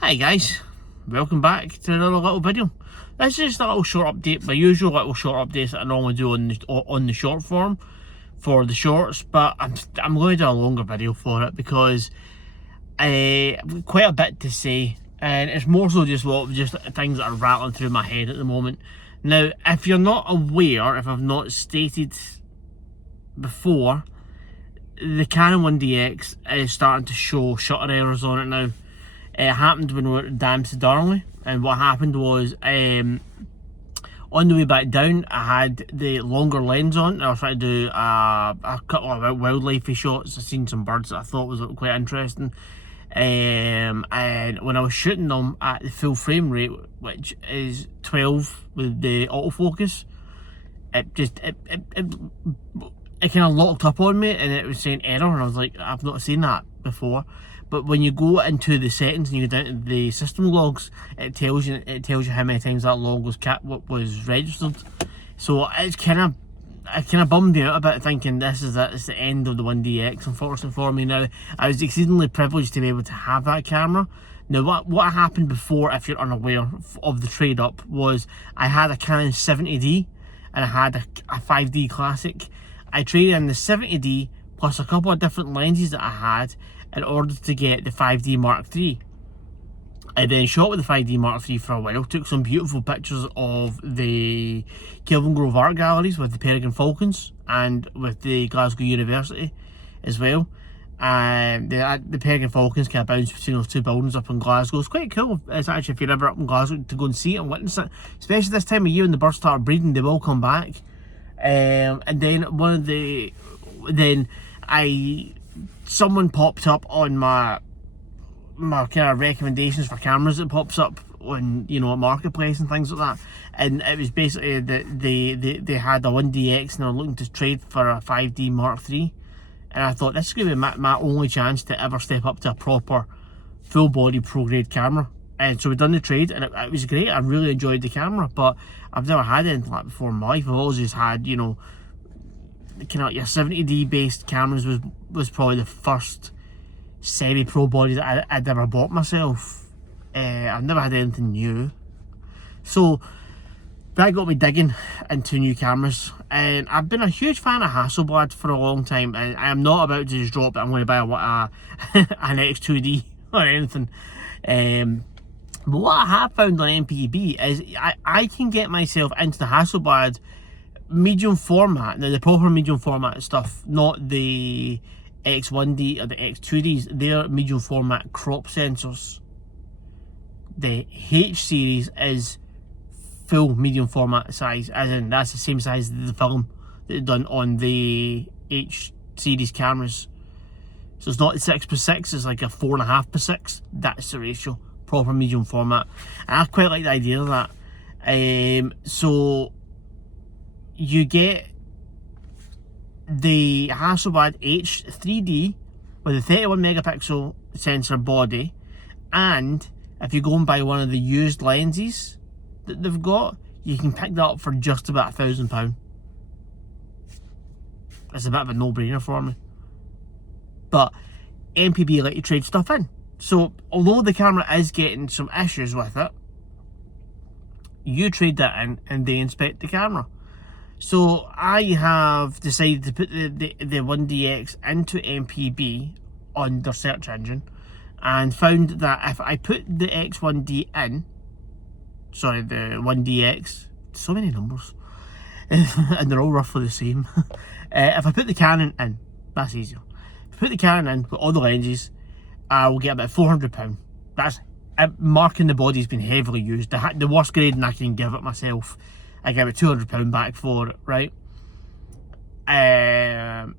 Hi guys, welcome back to another little video. This is just a little short update, my usual little short updates that I normally do on the short form for the shorts, but I'm going to do a longer video for it because I've quite a bit to say, and it's more so just things that are rattling through my head at the moment. Now, if you're not aware, if I've not stated before, the Canon 1DX is starting to show shutter errors on it now. It happened when we were at Dempsey Darnley, and what happened was on the way back down I had the longer lens on. I was trying to do a couple of wildlife shots. I seen some birds that I thought was quite interesting, and when I was shooting them at the full frame rate, which is 12 with the autofocus, it kind of locked up on me and it was saying error, and I was like, I've not seen that before. But when you go into the settings and you go down to the system logs, it tells you how many times that log was registered. So it kind of bummed me out a bit, thinking this is it, it's the end of the 1DX, unfortunately for me. Now, I was exceedingly privileged to be able to have that camera. Now, what happened before, if you're unaware of the trade up, was I had a Canon 70D and I had a 5D Classic. I traded in the 70D plus a couple of different lenses that I had in order to get the 5D Mark III. I then shot with the 5D Mark III for a while, took some beautiful pictures of the Kelvin Grove art galleries with the Peregrine Falcons and with the Glasgow University as well. The Peregrine Falcons kind of bounce between those two buildings up in Glasgow. It's quite cool. It's actually, if you're ever up in Glasgow, to go and see it and witness it, especially this time of year when the birds start breeding, they will come back. And then someone popped up on my kind of recommendations for cameras. That pops up on, you know, a marketplace and things like that, and it was basically that they had a 1DX and they were looking to trade for a 5D Mark III, and I thought this is going to be my only chance to ever step up to a proper full body pro grade camera. And so we done the trade, and it was great. I really enjoyed the camera, but I've never had anything like that before in my life. I've always just had, you know, kind of your 70D based cameras was probably the first semi-pro body that I'd ever bought myself. I've never had anything new, so that got me digging into new cameras. And I've been a huge fan of Hasselblad for a long time, and I am not about to just drop that I'm going to buy an X2D or anything. But what I have found on MPB is I can get myself into the Hasselblad medium format. Now, the proper medium format stuff, not the X1D or the X2Ds, they're medium format crop sensors. The H series is full medium format size, as in that's the same size as the film that they've done on the H series cameras. So it's not 6x6, it's like a 4.5x6. That's the ratio, proper medium format. And I quite like the idea of that. So you get the Hasselblad H3D with a 31 megapixel sensor body, and if you go and buy one of the used lenses that they've got, you can pick that up for just about £1,000. It's a bit of a no-brainer for me. But MPB let you trade stuff in. So although the camera is getting some issues with it, you trade that in and they inspect the camera. So I have decided to put the 1DX into MPB on their search engine, and found that if I put the X1D in, sorry, the 1DX, so many numbers, and they're all roughly the same. If I put the Canon in, that's easier. If I put the Canon in with all the lenses, I will get about £400. That's marking the body's been heavily used. The worst grading I can give it myself, I get about £200 back for it, right?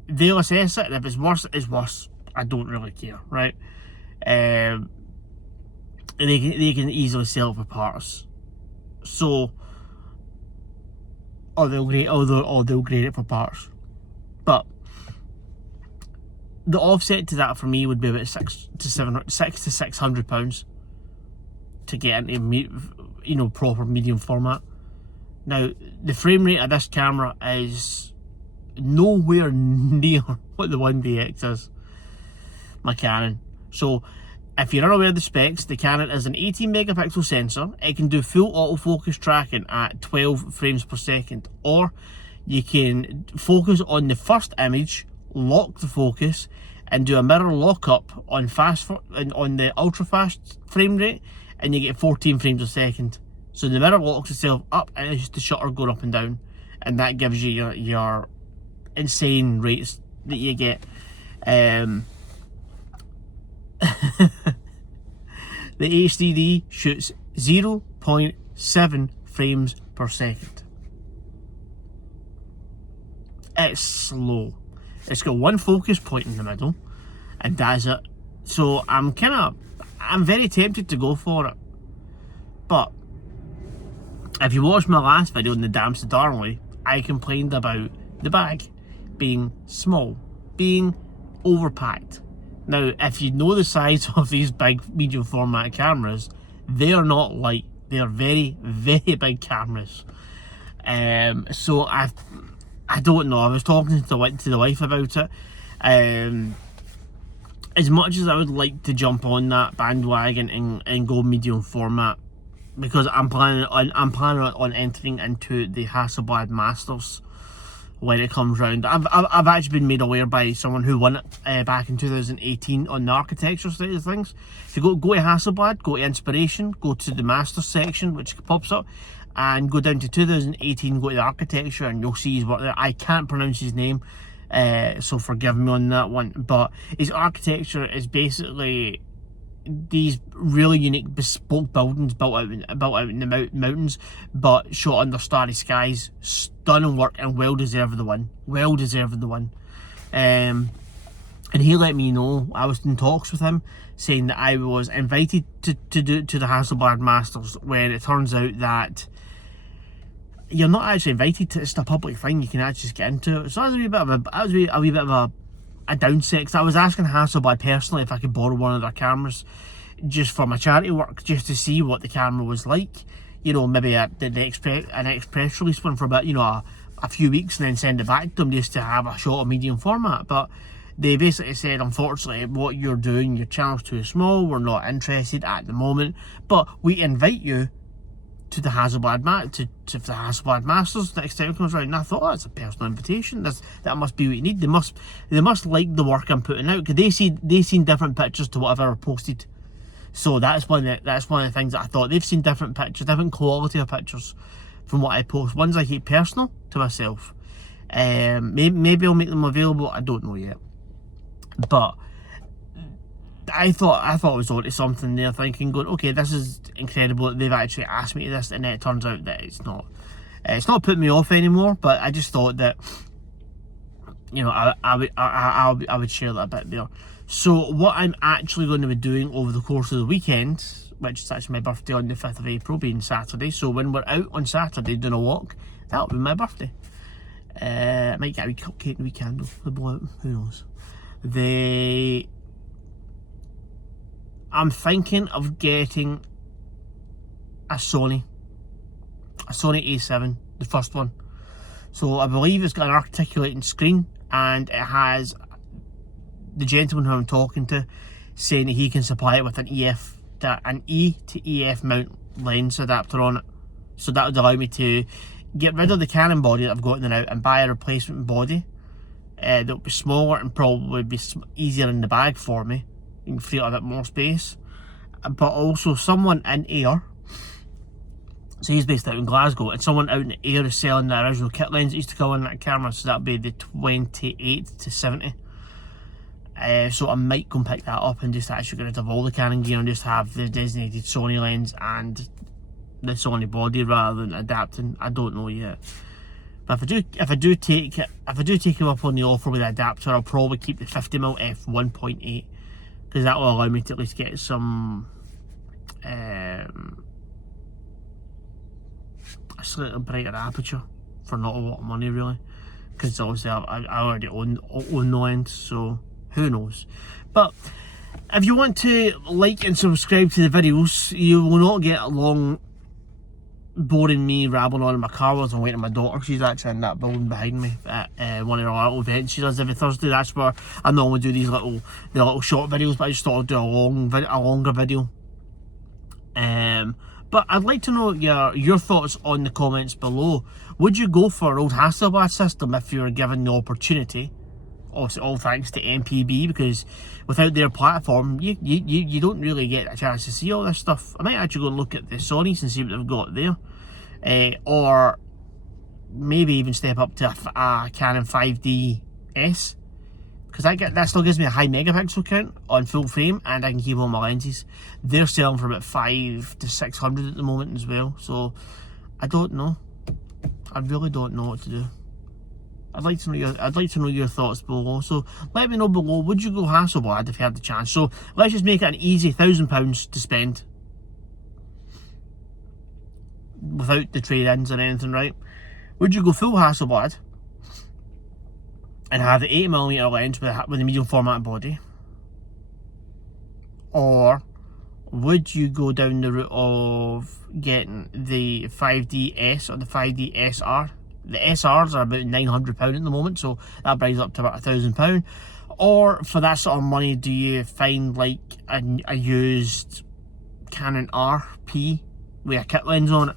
They'll assess it, and if it's worse, it's worse. I don't really care, right? They can easily sell it for parts. So, or they'll grade it for parts. But the offset to that for me would be about £600 to £600 to get into, you know, proper medium format. Now, the frame rate of this camera is nowhere near what the 1DX is, my Canon. So if you're unaware of the specs, the Canon is an 18 megapixel sensor. It can do full autofocus tracking at 12 frames per second, or you can focus on the first image, lock the focus, and do a mirror lockup on the ultra fast frame rate, and you get 14 frames a second. So the mirror locks itself up, and it's just the shutter going up and down, and that gives you your insane rates that you get. The HDD shoots 0.7 frames per second. It's slow. It's got one focus point in the middle, and that's it. So I'm very tempted to go for it. But if you watched my last video on the Damned Darnley, I complained about the bag being small, being overpacked. Now, if you know the size of these big medium format cameras, they are not light. They are very, very big cameras. So I don't know. I was talking to the wife about it. As much as I would like to jump on that bandwagon and go medium format, because I'm planning on entering into the Hasselblad Masters when it comes round. I've actually been made aware by someone who won it back in 2018 on the architecture side of things. So go to Hasselblad, go to Inspiration, go to the Masters section, which pops up, and go down to 2018, go to the architecture, and you'll see his work there. I can't pronounce his name, so forgive me on that one, but his architecture is basically these really unique bespoke buildings built out in the mountains, but shot under starry skies. Stunning work, and well deserved the win. And he let me know, I was in talks with him, saying that I was invited to the Hasselblad Masters, when it turns out that you're not actually invited to. It's a public thing, you can actually just get into it. So that was a wee bit of a downside, because I was asking Hasselblad personally if I could borrow one of their cameras just for my charity work, just to see what the camera was like. You know, maybe an express release one for about, you know, a few weeks, and then send it back to them just to have a shot of medium format. But they basically said, unfortunately, what you're doing, your channel's too small, we're not interested at the moment, but we invite you to the Hasselblad to the Hasselblad Masters next time it comes around. And I thought, oh, that's a personal invitation. That must be what you need. They must like the work I'm putting out, because they seen different pictures to what I've ever posted. So that's one of the things that I thought. They've seen different pictures, different quality of pictures from what I post. Ones I keep personal to myself. Maybe I'll make them available. I don't know yet. But I thought it was onto something there, thinking, going, okay, this is incredible that they've actually asked me to this, and then it turns out that it's not putting me off anymore. But I just thought that, you know, I would share that a bit there. So what I'm actually going to be doing over the course of the weekend, which is actually my birthday on the 5th of April, being Saturday, so when we're out on Saturday doing a walk, that'll be my birthday. I might get a wee cupcake and a wee candle to blow out, who knows. I'm thinking of getting a Sony A7, the first one. So I believe it's got an articulating screen, and it has the gentleman who I'm talking to saying that he can supply it with an E to EF mount lens adapter on it. So that would allow me to get rid of the Canon body that I've got in and out, and buy a replacement body that will be smaller and probably be easier in the bag for me. You can free up a bit more space. But also someone in Ayr, so he's based out in Glasgow, and someone out in Ayr is selling the original kit lens that used to go in that camera, so that'll be the 28 to 70. So I might go and pick that up and just actually get rid of all the Canon gear and just have the designated Sony lens and the Sony body rather than adapting. I don't know yet. But if I do take him up on the offer with the adapter, I'll probably keep the 50mm f1.8, because that will allow me to at least get some a slightly brighter aperture for not a lot of money, really, because obviously I already own the lens, so who knows. But if you want to like and subscribe to the videos, you will not get long boring me rambling on in my car while I'm waiting for my daughter. She's actually in that building behind me at one of her little events she does every Thursday. That's where I normally do the little short videos, but I just thought I'd do a longer video. But I'd like to know your thoughts on the comments below. Would you go for an old Hasselblad system if you were given the opportunity? Obviously, all thanks to MPB, because without their platform, you don't really get a chance to see all this stuff. I might actually go and look at the Sonys and see what they've got there, or maybe even step up to a Canon 5DS, because that still gives me a high megapixel count on full frame, and I can keep all my lenses. They're selling for about 500 to 600 at the moment as well. So I don't know. I really don't know what to do. I'd like to know your thoughts below. So let me know below. Would you go Hasselblad if you had the chance? So let's just make it an easy £1,000 to spend without the trade-ins or anything, right? Would you go full Hasselblad and have the 8mm lens with a medium format body, or would you go down the route of getting the 5DS or the 5D SR? The SRs are about £900 at the moment, so that brings up to about £1,000. Or for that sort of money, do you find like a used Canon RP with a kit lens on it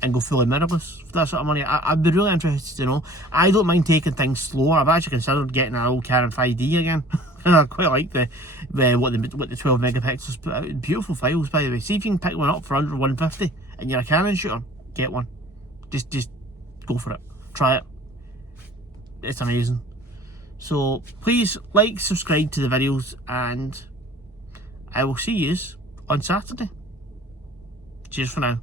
and go fully mirrorless for that sort of money? I'd be really interested to know. I don't mind taking things slower. I've actually considered getting an old Canon 5D again. I quite like what the 12 megapixels put out. Beautiful files, by the way. See if you can pick one up for under 150 and you're a Canon shooter, get one. Just go for it. Try it. It's amazing. So please like, subscribe to the videos, and I will see you on Saturday. Cheers for now.